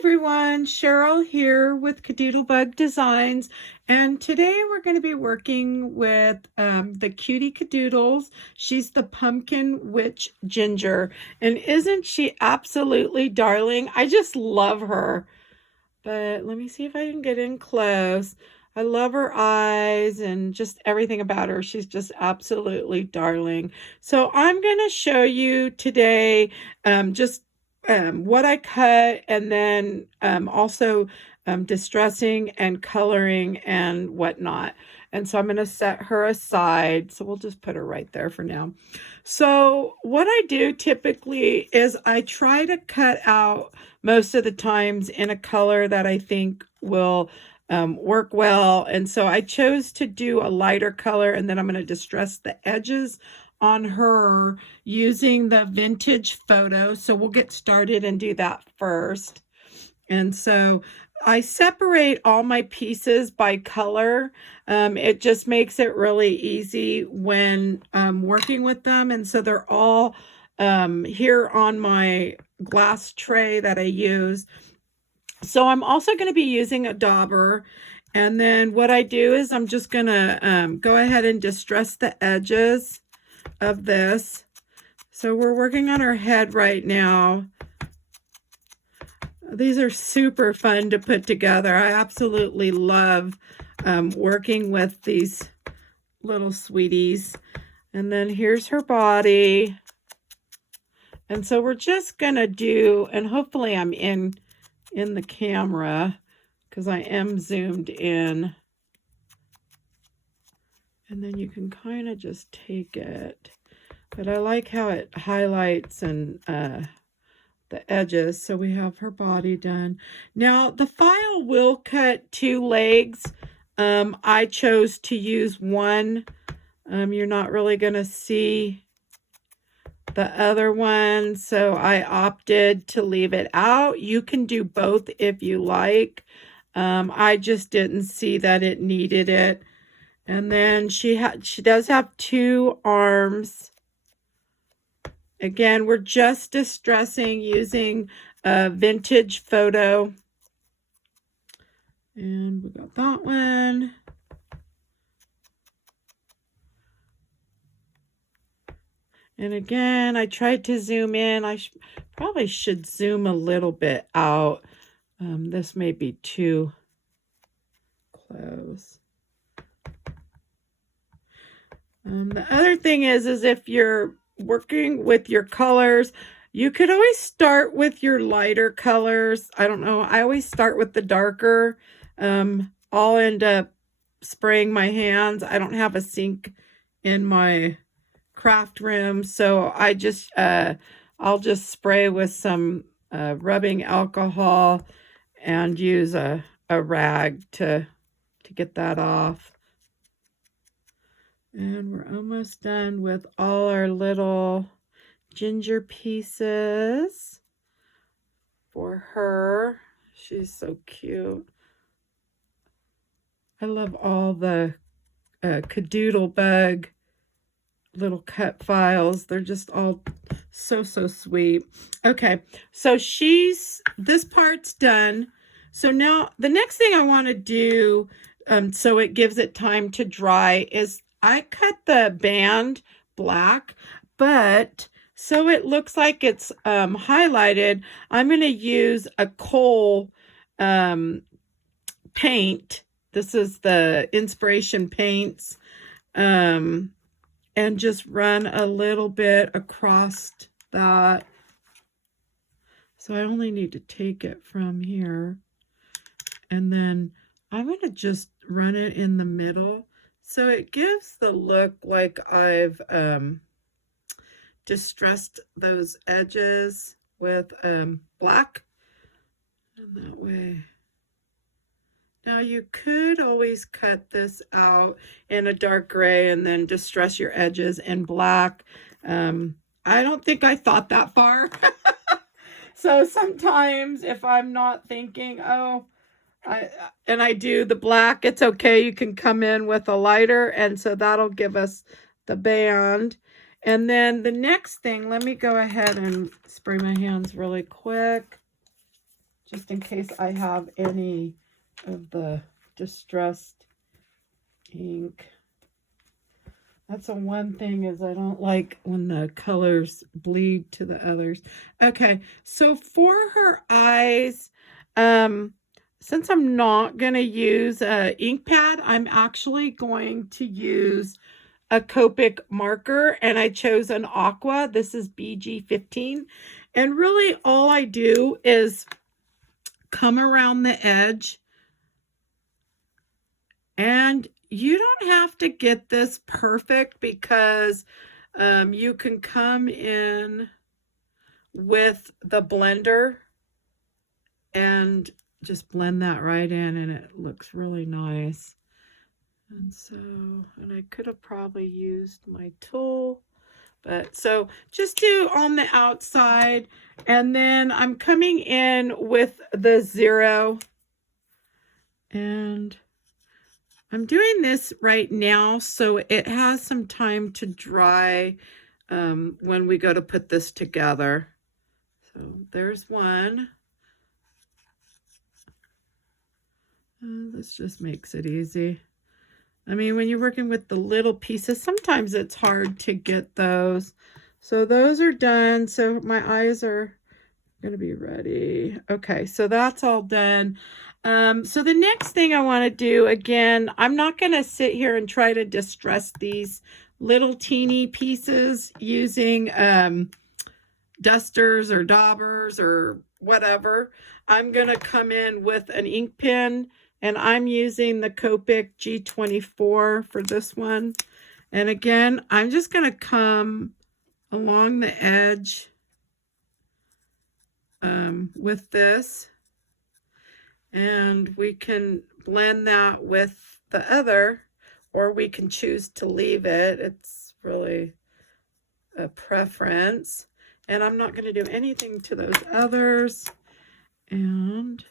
everyone, Cheryl here with Kadoodlebug Designs, and today we're going to be working with the cutie Kadoodles. She's the pumpkin witch ginger, and isn't she absolutely darling? I just love her. But let me see if I can get in close. I love her eyes and just everything about her. She's just absolutely darling. So I'm going to show you today just what I cut, and then also distressing and coloring and whatnot. And so I'm going to set her aside. So we'll just put her right there for now. So what I do typically is I try to cut out most of the times in a color that I think will work well. And so I chose to do a lighter color, and then I'm going to distress the edges on her using the vintage photo. So we'll get started and do that first. And so I separate all my pieces by color. It just makes it really easy when working with them. And so they're all here on my glass tray that I use. So I'm also going to be using a dauber. And then what I do is I'm just going to go ahead and distress the edges of this. So we're working on her head right now. These are super fun to put together. I absolutely love working with these little sweeties. And then here's her body. And so we're just gonna do, and hopefully I'm in the camera because I am zoomed in. And then you can kind of just take it. But I like how it highlights and the edges. So we have her body done. Now the file will cut 2 legs. I chose to use one. You're not really going to see the other one, so I opted to leave it out. You can do both if you like. I just didn't see that it needed it. And then she does have 2 arms. Again, we're just distressing using a vintage photo. And we got that one. And again, I tried to zoom in. I probably should zoom a little bit out. This may be too close. The other thing is if you're working with your colors, you could always start with your lighter colors. I don't know. I always start with the darker. I'll end up spraying my hands. I don't have a sink in my craft room, so I just I'll just spray with some rubbing alcohol and use a rag to get that off. And we're almost done with all our little ginger pieces for her. She's so cute. I love all the Kadoodlebug little cut files. They're just all so sweet. Okay, so this part's done. So now the next thing I want to do, so it gives it time to dry, is I cut the band black, but so it looks like it's highlighted, I'm going to use a coal paint. This is the Inspiration Paints. And just run a little bit across that. So I only need to take it from here. And then I'm going to just run it in the middle. So it gives the look like I've distressed those edges with black. And that way. Now you could always cut this out in a dark gray and then distress your edges in black. I don't think I thought that far. So sometimes if I'm not thinking, I do the black, it's okay. You can come in with a lighter, and so that'll give us the band. And then the next thing, let me go ahead and spray my hands really quick. just in case I have any of the distressed ink. That's the one thing is I don't like when the colors bleed to the others. Okay, so for her eyes, since I'm not going to use a ink pad, I'm actually going to use a Copic marker, and I chose an aqua. This is BG15. And really all I do is come around the edge, and you don't have to get this perfect because you can come in with the blender and just blend that right in, and it looks really nice. And so, and I could have probably used my tool, but so just do on the outside, and then I'm coming in with the 0, and I'm doing this right now so it has some time to dry when we go to put this together. So there's one. This just makes it easy. I mean, when you're working with the little pieces, sometimes it's hard to get those. So those are done. So my eyes are going to be ready. Okay, so that's all done. So the next thing I want to do, again, I'm not going to sit here and try to distress these little teeny pieces using dusters or daubers or whatever. I'm going to come in with an ink pen, and I'm using the Copic G24 for this one. And again, I'm just going to come along the edge with this, and we can blend that with the other, or we can choose to leave it. It's really a preference. And I'm not going to do anything to those others. And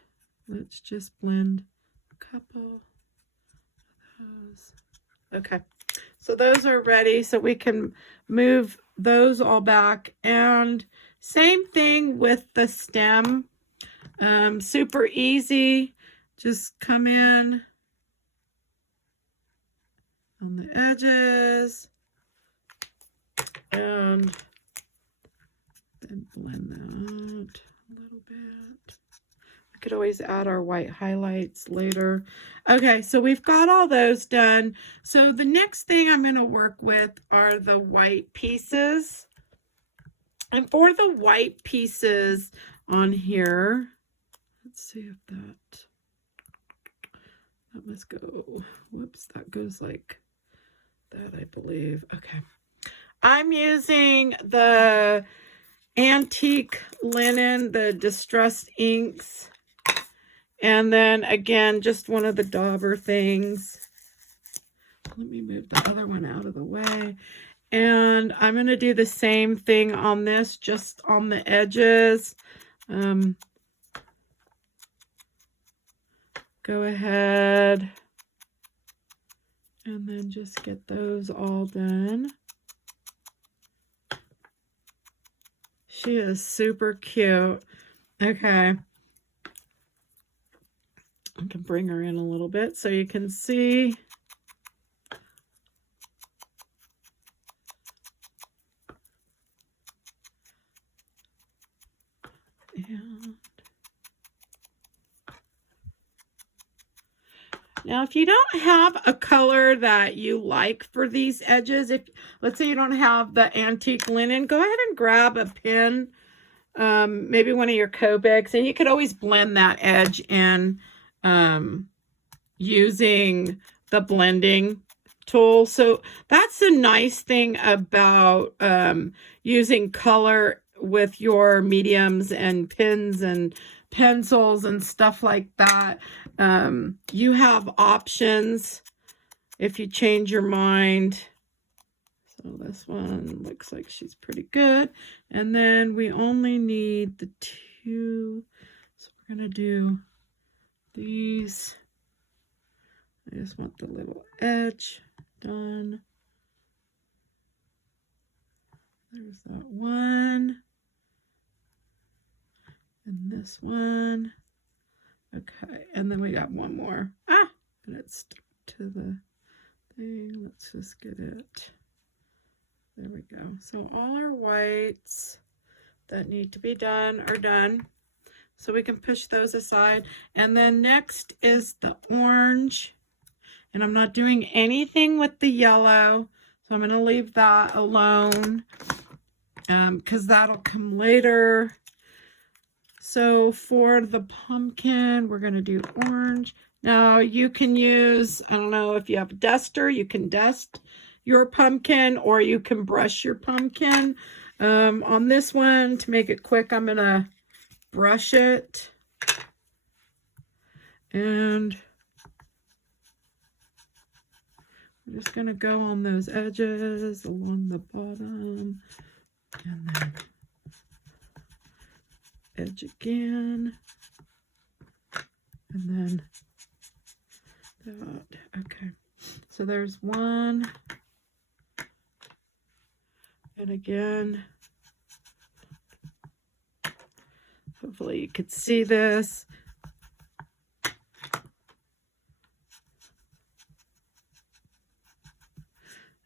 let's just blend a couple of those. Okay, so those are ready, so we can move those all back. And same thing with the stem. Super easy. Just come in on the edges and then blend that a little bit. We could always add our white highlights later. Okay, so we've got all those done. So the next thing I'm going to work with are the white pieces. And for the white pieces on here, let's see if that must go, whoops, that goes like that, I believe. Okay. I'm using the antique linen, the distressed inks, and then again, just one of the dauber things. Let me move the other one out of the way. And I'm going to do the same thing on this, just on the edges. Go ahead and then just get those all done. She is super cute. Okay. I can bring her in a little bit so you can see. And now, if you don't have a color that you like for these edges, if let's say you don't have the antique linen, go ahead and grab a pen, maybe one of your Copics, and you could always blend that edge in using the blending tool. So that's the nice thing about using color with your mediums and pens and pencils and stuff like that. You have options if you change your mind. So this one looks like she's pretty good. And then we only need the 2. So we're going to do these. I just want the little edge done. There's that one. And this one. Okay, and then we got one more. Ah, and it's stuck to the thing. Let's just get it. There we go. So all our whites that need to be done are done. So we can push those aside. And then next is the orange. And I'm not doing anything with the yellow. So I'm going to leave that alone because that'll come later. So for the pumpkin, we're going to do orange. Now you can use, I don't know if you have a duster, you can dust your pumpkin or you can brush your pumpkin. On this one, to make it quick, I'm going to brush it. And I'm just going to go on those edges along the bottom. And then edge again. And then that. Okay. So there's one. And again, hopefully you could see this.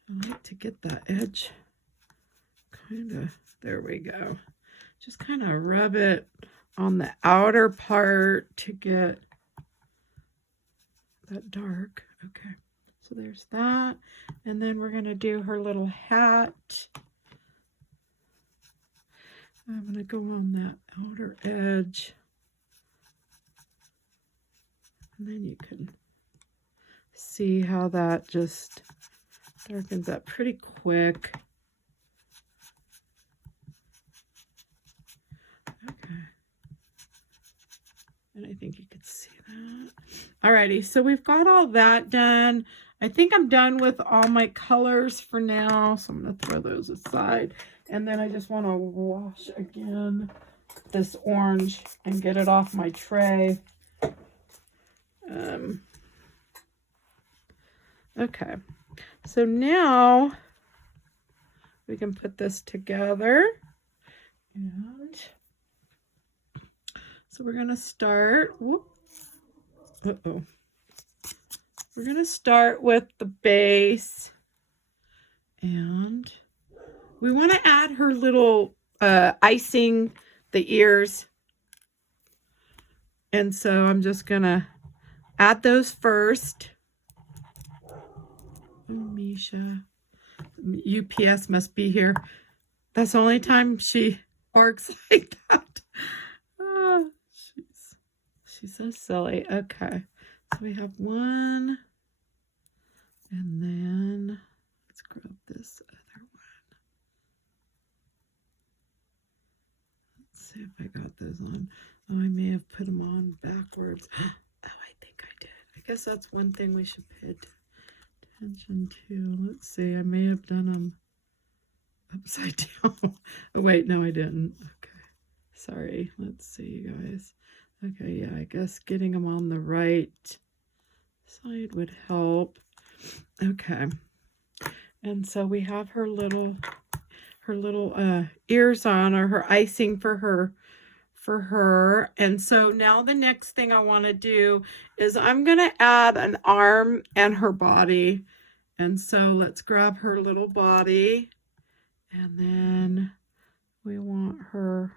I like to get that edge kind of, there we go. Just kind of rub it on the outer part to get that dark. Okay, so there's that. And then we're going to do her little hat. I'm going to go on that outer edge. And then you can see how that just darkens up pretty quick. Okay. And I think you could see that. Alrighty, so we've got all that done. I think I'm done with all my colors for now. So I'm going to throw those aside. And then I just want to wash again this orange and get it off my tray. Okay, so now we can put this together. And so we're going to start. Whoop. Uh-oh. We're going to start with the base. And we want to add her little icing, the ears. And so I'm just going to add those first. Oh, Misha. UPS must be here. That's the only time she barks like that. Oh, she's so silly. Okay. So we have one. And then let's grab this other one. Let's see if I got those on. Oh, I may have put them on backwards. Oh, I think I did. I guess that's one thing we should pay attention to. Let's see. I may have done them upside down. Oh, wait. No, I didn't. Okay. Sorry. Let's see, you guys. Okay, yeah, I guess getting them on the right side would help. Okay. And so we have her little ears on, or her icing for her. And so now the next thing I want to do is I'm going to add an arm and her body. And so let's grab her little body, and then we want her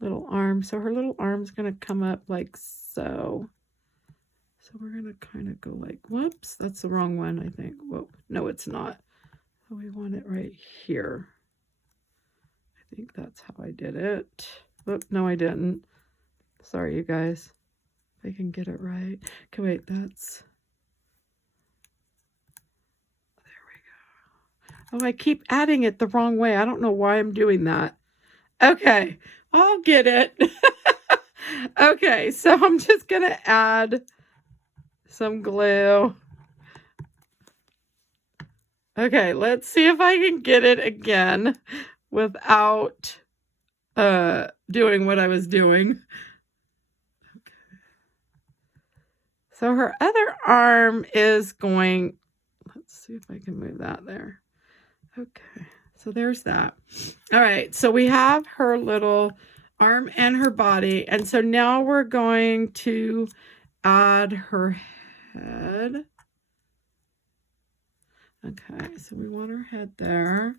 little arm. So her little arm's going to come up like so. So we're going to kind of go like, whoops, that's the wrong one, I think. Whoa, no, it's not. So we want it right here. I think that's how I did it. Whoop, no, I didn't. Sorry, you guys. If I can get it right. Okay, wait, that's... There we go. Oh, I keep adding it the wrong way. I don't know why I'm doing that. Okay, I'll get it. Okay, so I'm just going to add some glue. Okay, let's see if I can get it again without doing what I was doing. Okay. So her other arm is going, let's see if I can move that there. Okay, so there's that. All right, so we have her little arm and her body. And so now we're going to add her head. Okay, so we want her head there.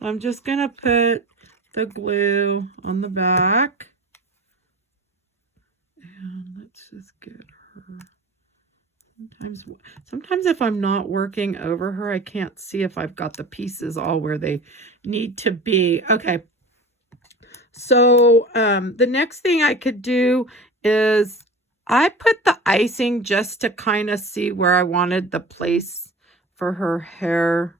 I'm just going to put the glue on the back. And let's just get her. Sometimes if I'm not working over her, I can't see if I've got the pieces all where they need to be. Okay. So the next thing I could do is I put the icing just to kind of see where I wanted the place for her hair,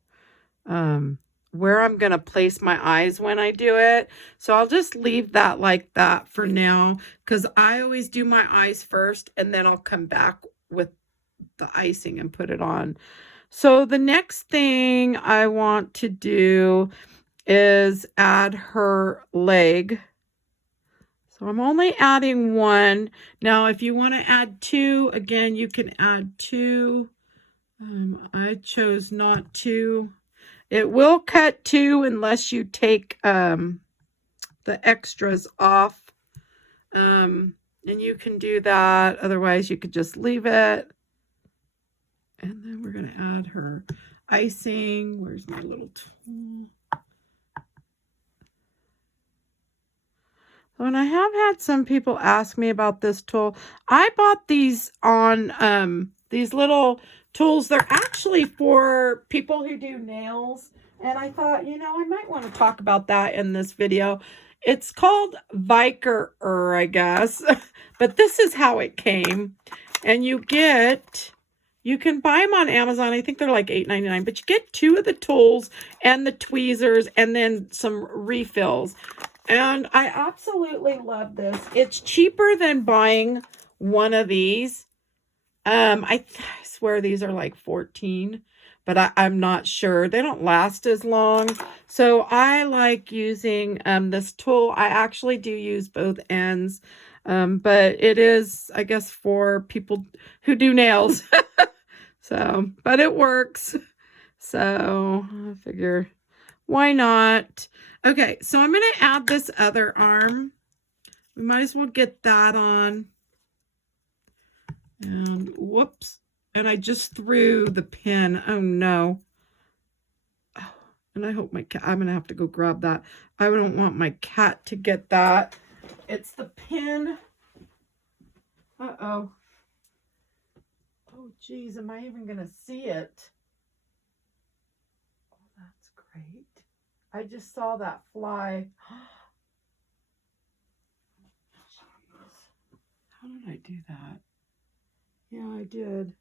where I'm going to place my eyes when I do it. So I'll just leave that like that for now, because I always do my eyes first and then I'll come back with the icing and put it on. So the next thing I want to do is add her leg. So I'm only adding one. Now, if you want to add two, again, you can add two. I chose not to. It will cut two unless you take the extras off. And you can do that. Otherwise, you could just leave it. And then we're going to add her icing. Where's my little tool? And I have had some people ask me about this tool. I bought these on these little tools. They're actually for people who do nails. And I thought, you know, I might want to talk about that in this video. It's called Viker, I guess. But this is how it came. And you can buy them on Amazon. I think they're like $8.99. But you get two of the tools and the tweezers and then some refills. And I absolutely love this. It's cheaper than buying one of these. I swear these are like $14, but I'm not sure. They don't last as long. So I like using this tool. I actually do use both ends, but it is, I guess, for people who do nails. So, but it works. So I figure, why not? Okay, so I'm going to add this other arm. We might as well get that on. And whoops. And I just threw the pin. Oh, no. Oh, and I hope my cat, I'm going to have to go grab that. I don't want my cat to get that. It's the pin. Uh-oh. Oh, geez. Am I even going to see it? Oh, that's great. I just saw that fly. How did I do that? Yeah, I did.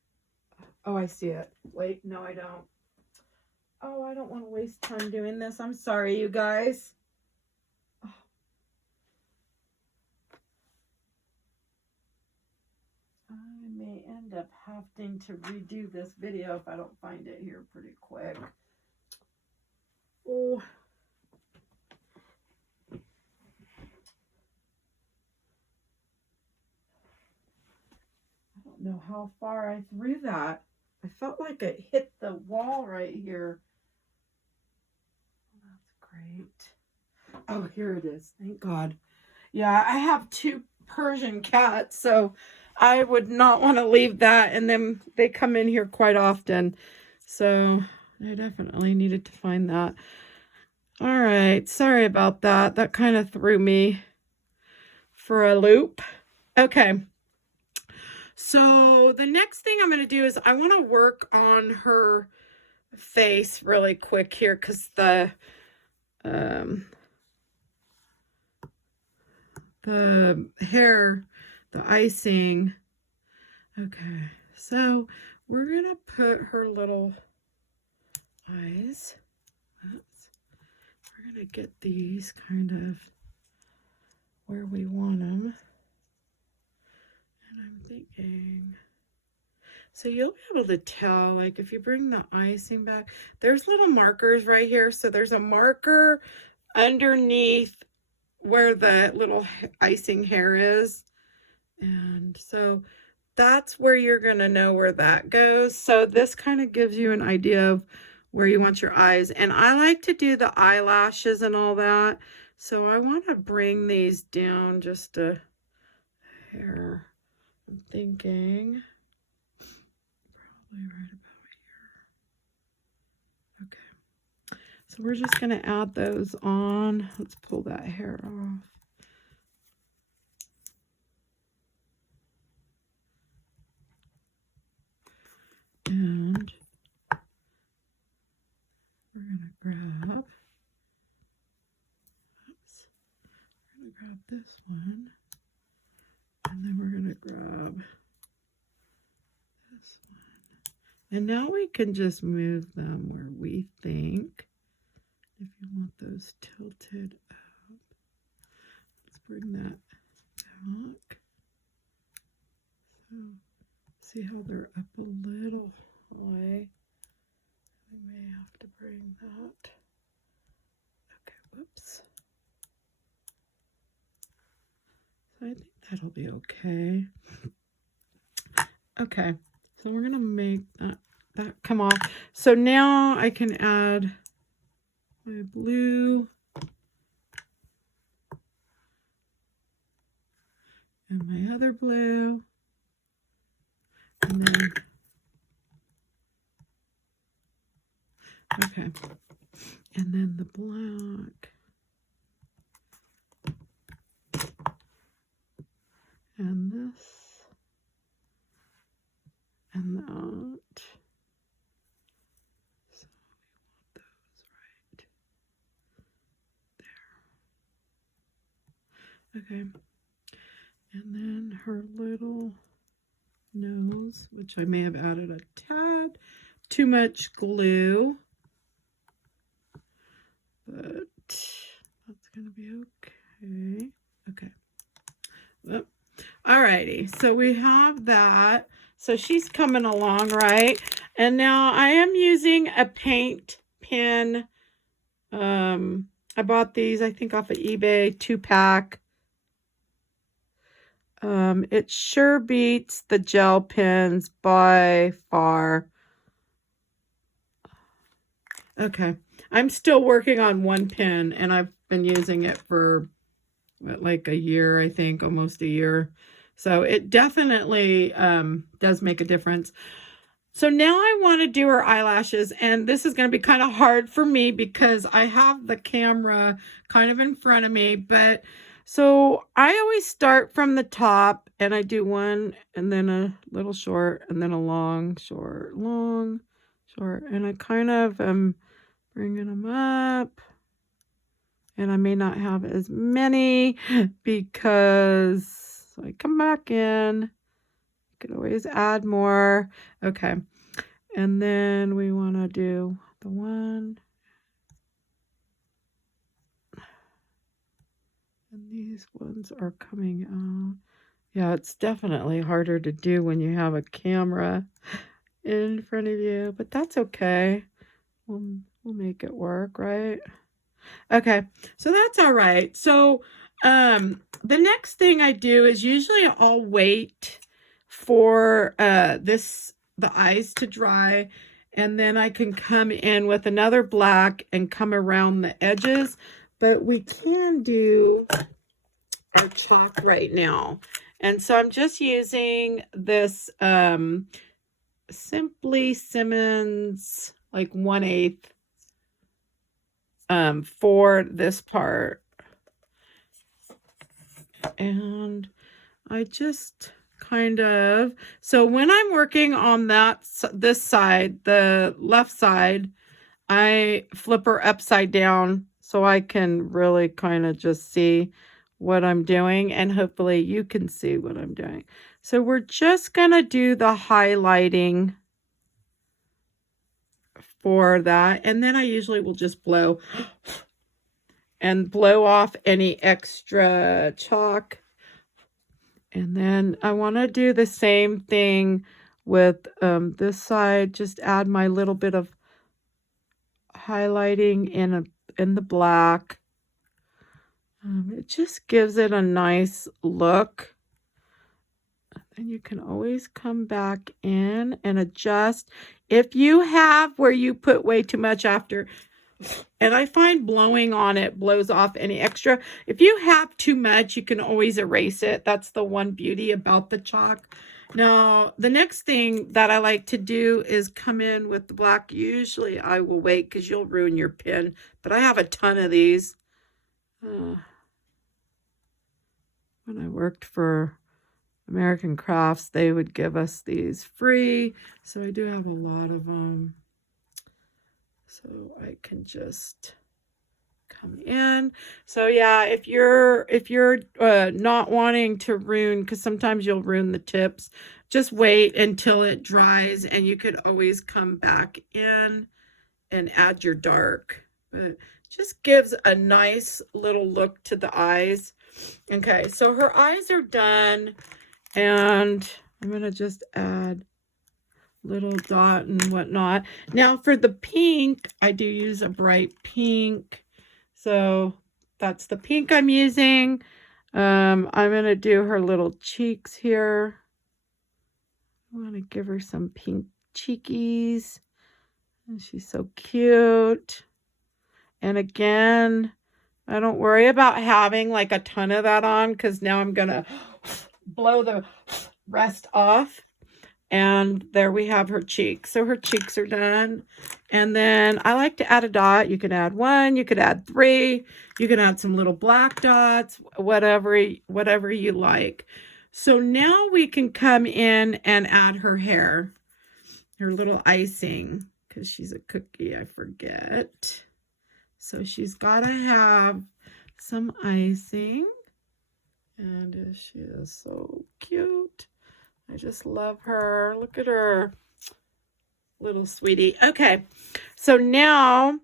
Oh, I see it. Wait, no, I don't. Oh, I don't want to waste time doing this. I'm sorry, you guys. Oh. I may end up having to redo this video if I don't find it here pretty quick. Oh. I don't know how far I threw that. I felt like it hit the wall right here. That's great. Oh, here it is. Thank God. Yeah, I have two Persian cats, so I would not want to leave that. And then they come in here quite often. So I definitely needed to find that. All right. Sorry about that. That kind of threw me for a loop. Okay. So the next thing I'm going to do is I want to work on her face really quick here because the hair, the icing. Okay, so we're going to put her little eyes. We're going to get these kind of where we want them. And I'm thinking, so you'll be able to tell, like if you bring the icing back, there's little markers right here. So there's a marker underneath where the little icing hair is. And so that's where you're going to know where that goes. So this kind of gives you an idea of where you want your eyes. And I like to do the eyelashes and all that. So I want to bring these down just a hair. I'm thinking probably right about here. Okay. So we're just going to add those on. Let's pull that hair off. And we're going to grab, oops, we're going to grab this one. And then we're going to grab this one. And now we can just move them where we think. If you want those tilted up, let's bring that back. So see how they're up a little high. We may have to bring that. Okay, whoops. So I think that'll be okay. Okay, so we're gonna make that come off. So now I can add my blue and my other blue, and then okay, and then the black, and this, and that. So we want those right there. Okay, and then her little nose, which I may have added a tad too much glue, but that's gonna be okay. Okay. Well, alrighty, so we have that. So she's coming along, right? And now I am using a paint pen. I bought these, I think, off of eBay, 2-pack. It sure beats the gel pens by far. Okay, I'm still working on one pen, and I've been using it for like a year, I think, almost a year. So it definitely does make a difference. So now I want to do her eyelashes, and this is going to be kind of hard for me because I have the camera kind of in front of me. But so I always start from the top, and I do one and then a little short and then a long, short, long, short. And I kind of am bringing them up. And I may not have as many because I come back in. You could always add more. Okay. And then we want to do the one. And these ones are coming out. Yeah, it's definitely harder to do when you have a camera in front of you, but that's okay. We'll make it work, right? Okay, so that's all right. So the next thing I do is usually I'll wait for the eyes to dry, and then I can come in with another black and come around the edges. But we can do our chalk right now. And so I'm just using this Simply Simmons like 1/8 for this part. And I just kind of, so when I'm working on this side, the left side, I flip her upside down so I can really kind of just see what I'm doing, and hopefully you can see what I'm doing. So we're just going to do the highlighting for that, and then I usually will just blow off any extra chalk. And then I want to do the same thing with this side. Just add my little bit of highlighting in the black. It just gives it a nice look. And you can always come back in and adjust. If you have where you put way too much after, And I find blowing on it blows off any extra. If you have too much, you can always erase it. That's the one beauty about the chalk. Now, the next thing that I like to do is come in with the black. Usually I will wait because you'll ruin your pen, but I have a ton of these. When I worked for American Crafts, they would give us these free. So I do have a lot of them. So I can just come in. So yeah, if you're not wanting to ruin, because sometimes you'll ruin the tips, just wait until it dries, and you could always come back in and add your dark. But just gives a nice little look to the eyes. Okay, so her eyes are done, and I'm gonna just add little dot and whatnot. Now for the pink, I do use a bright pink. So that's the pink I'm using. I'm going to do her little cheeks here. I want to give her some pink cheekies. And she's so cute. And again, I don't worry about having like a ton of that on, because now I'm going to blow the rest off. And there we have her cheeks. So her cheeks are done. And then I like to add a dot. You could add 1, you could add 3, you can add some little black dots, whatever you like. So now we can come in and add her hair, her little icing, because she's a cookie, I forget. So she's got to have some icing. And she is so cute. I just love her. Look at her, little sweetie. Okay, so now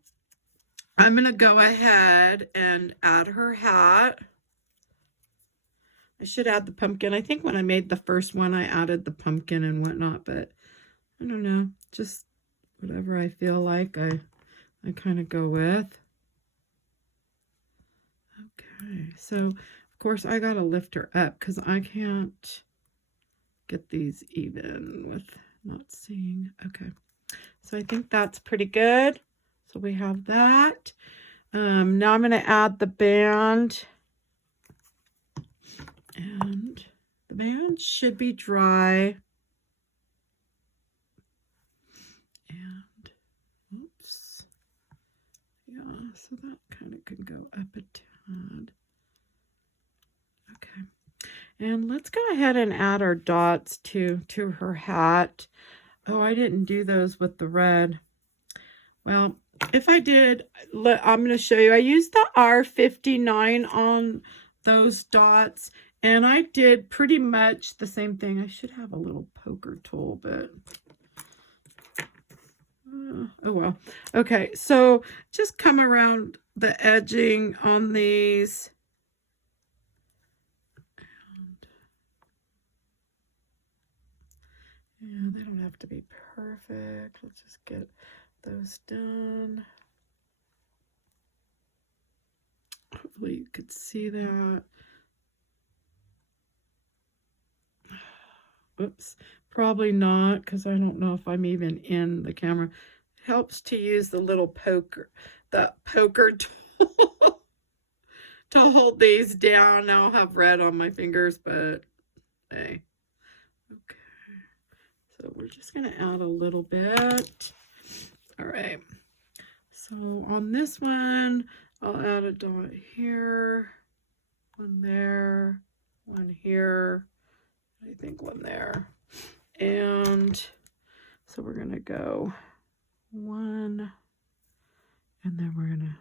I'm going to go ahead and add her hat. I should add the pumpkin. I think when I made the first one, I added the pumpkin and whatnot, but I don't know. Just whatever I feel like, I kind of go with. Okay, so of course I got to lift her up because I can't get these even with not seeing. Okay, so I think that's pretty good. So we have that. Now I'm going to add the band, and the band should be dry. And oops, yeah, so that kind of can go up a tad. Okay. And let's go ahead and add our dots to her hat. Oh, I didn't do those with the red. Well, if I did, I'm going to show you. I used the R59 on those dots, and I did pretty much the same thing. I should have a little poker tool, but oh well. Okay, so just come around the edging on these. Yeah, they don't have to be perfect. Let's just get those done. Hopefully you could see that. Oops, probably not, because I don't know if I'm even in the camera. It helps to use the little poker, tool to hold these down. Now I'll have red on my fingers, but hey. Okay. So we're just going to add a little bit. All right. So on this one, I'll add a dot here, one there, one here, I think one there. And so we're going to go 1, and then we're going to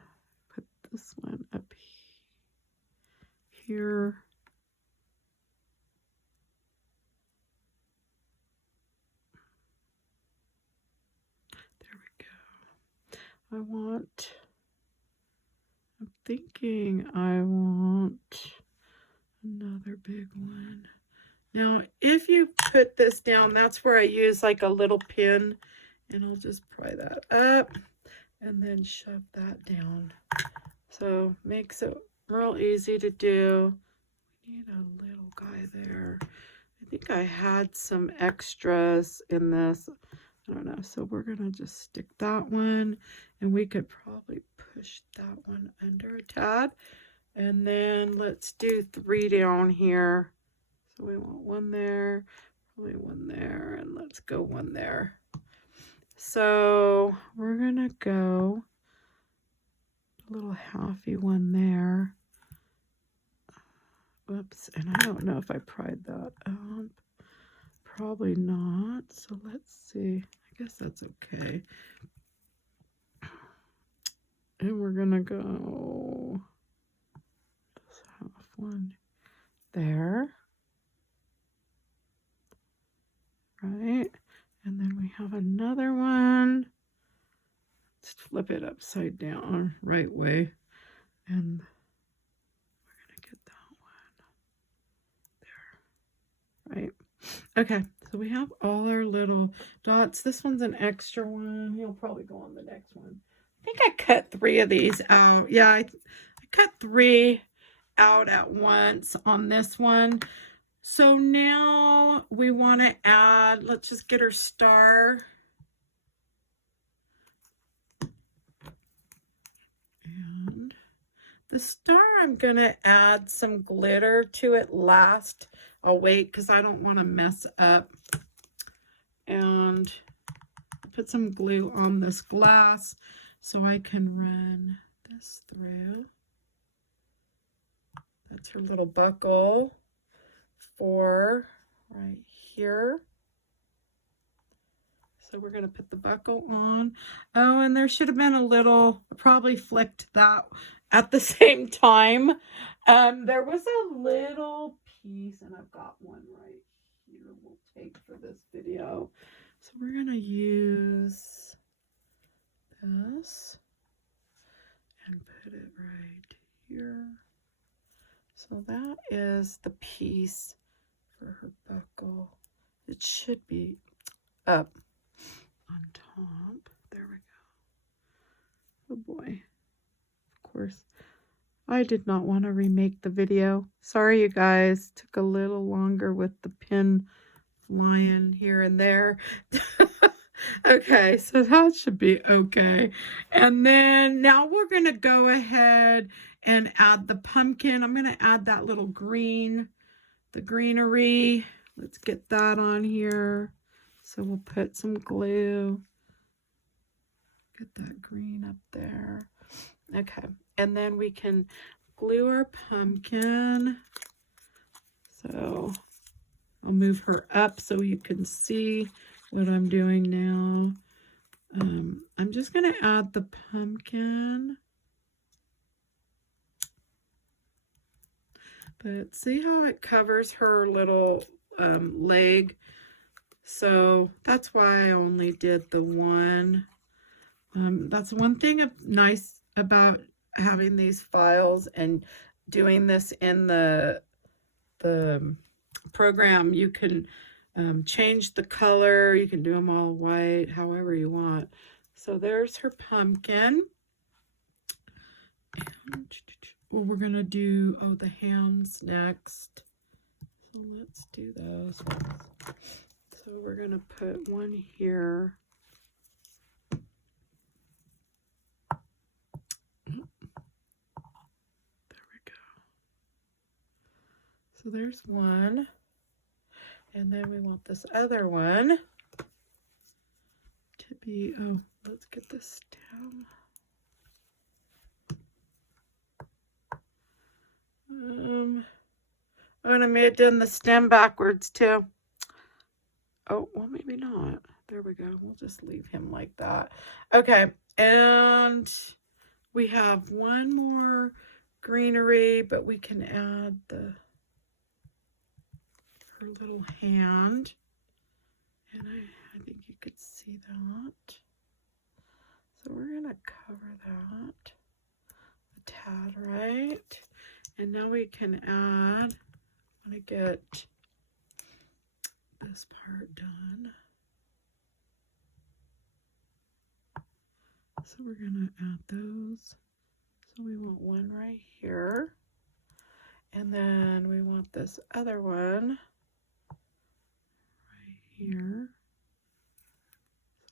put this one up here. I'm thinking I want another big one. Now, if you put this down, that's where I use like a little pin, and I'll just pry that up and then shove that down. So makes it real easy to do. We need a little guy there. I think I had some extras in this. I don't know. So we're going to just stick that one, And we could probably push that one under a tad. And then let's do 3 down here. So we want 1 there, probably 1 there, and let's go 1 there. So we're gonna go a little halfy one there. Oops, and I don't know if I pried that up. Probably not. So let's see. I guess that's okay. And we're gonna go just half one there. Right. And then we have another one. Let's flip it upside down, right way. And we're going to get that one there. Right. Okay. So we have all our little dots. This one's an extra one. He'll probably go on the next one. I think I cut 3 of these out. Yeah, I cut 3 out at once on this one. So now we want to add, let's just get our star. And the star, I'm going to add some glitter to it last. I'll wait because I don't want to mess up. And put some glue on this glass so I can run this through. That's her little buckle for right here. So we're going to put the buckle on. Oh, and there should have been a little, probably flicked that at the same time. There was a little piece, and I've got one right here we'll take for this video. So we're going to use this and put it right here. So that is the piece for her buckle. It should be up on top. There we go. Oh boy. Of course, I did not want to remake the video. Sorry, you guys. Took a little longer with the pin flying here and there. Okay, so that should be okay. And then now we're going to go ahead and add the pumpkin. I'm going to add that little green, the greenery. Let's get that on here. So we'll put some glue. Get that green up there. Okay, and then we can glue our pumpkin. So I'll move her up so you can see what I'm doing now. I'm just going to add the pumpkin. But see how it covers her little leg? So that's why I only did the one. That's one thing nice about having these files and doing this in the program. You can change the color. You can do them all white, however you want. So there's her pumpkin. And, well, we're going to do, the hands next. So let's do those. So we're going to put one here. There we go. So there's one. And then we want this other one to be, let's get this down. And I may have done the stem backwards too. Oh, well, maybe not. There we go. We'll just leave him like that. Okay, and we have one more greenery, but we can add her little hand. And I think you could see that. So we're going to cover that a tad, right? And now we can add, I want to get this part done. So we're going to add those. So we want one right here. And then we want this other one right here.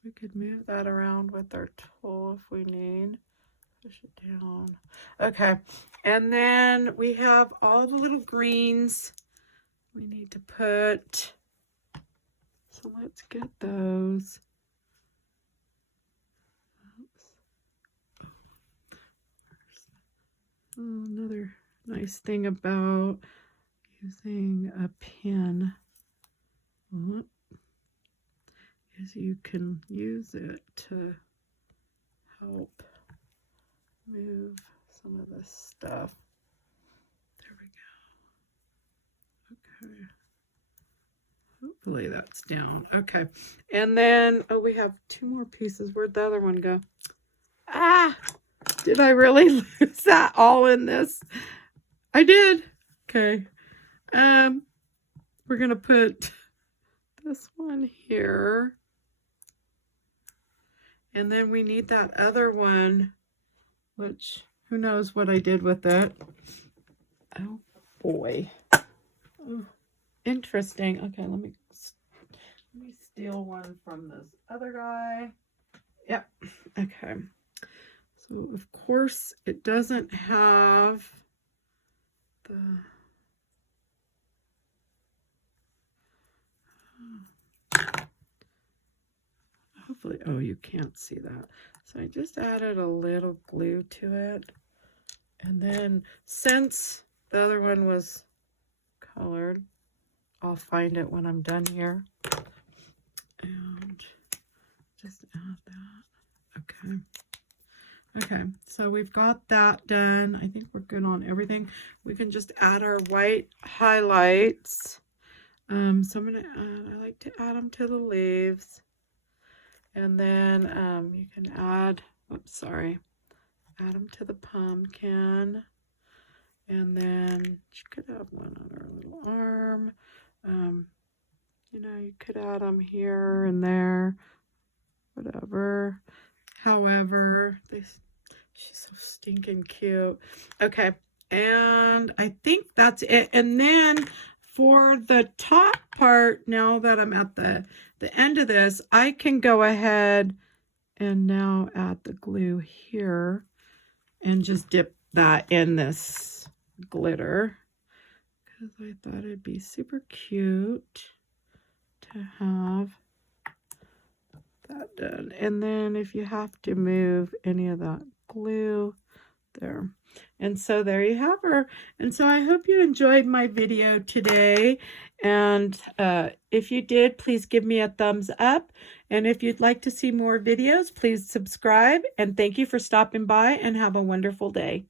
We could move that around with our tool if we need. Push it down. Okay, and then we have all the little greens we need to put. So let's get those. Oh, another nice thing about using a pen is you can use it to help move some of this stuff. There we go. Okay. Hopefully that's down. Okay. And then, oh, we have 2 more pieces. Where'd the other one go? Ah! Did I really lose that all in this? I did. Okay. We're going to put this one here. And then we need that other one, which who knows what I did with it. Oh boy. Oh, interesting. Okay, let me steal one from this other guy. Yep. Okay. So of course it doesn't have the hopefully, oh, you can't see that. So I just added a little glue to it. And then since the other one was colored, I'll find it when I'm done here. And just add that. Okay. Okay, so we've got that done. I think we're good on everything. We can just add our white highlights. So I'm going to add, I like to add them to the leaves. And then you can add, oops, sorry, add them to the pumpkin. And then you could have one on our little arm. You know, you could add them here and there, whatever. However, she's so stinking cute. Okay, and I think that's it. And then for the top part, now that I'm at the end of this, I can go ahead and now add the glue here and just dip that in this glitter because I thought it'd be super cute to have that done. And then if you have to move any of that glue there. And so there you have her. And so I hope you enjoyed my video today. And if you did, please give me a thumbs up. And if you'd like to see more videos, please subscribe. And thank you for stopping by and have a wonderful day.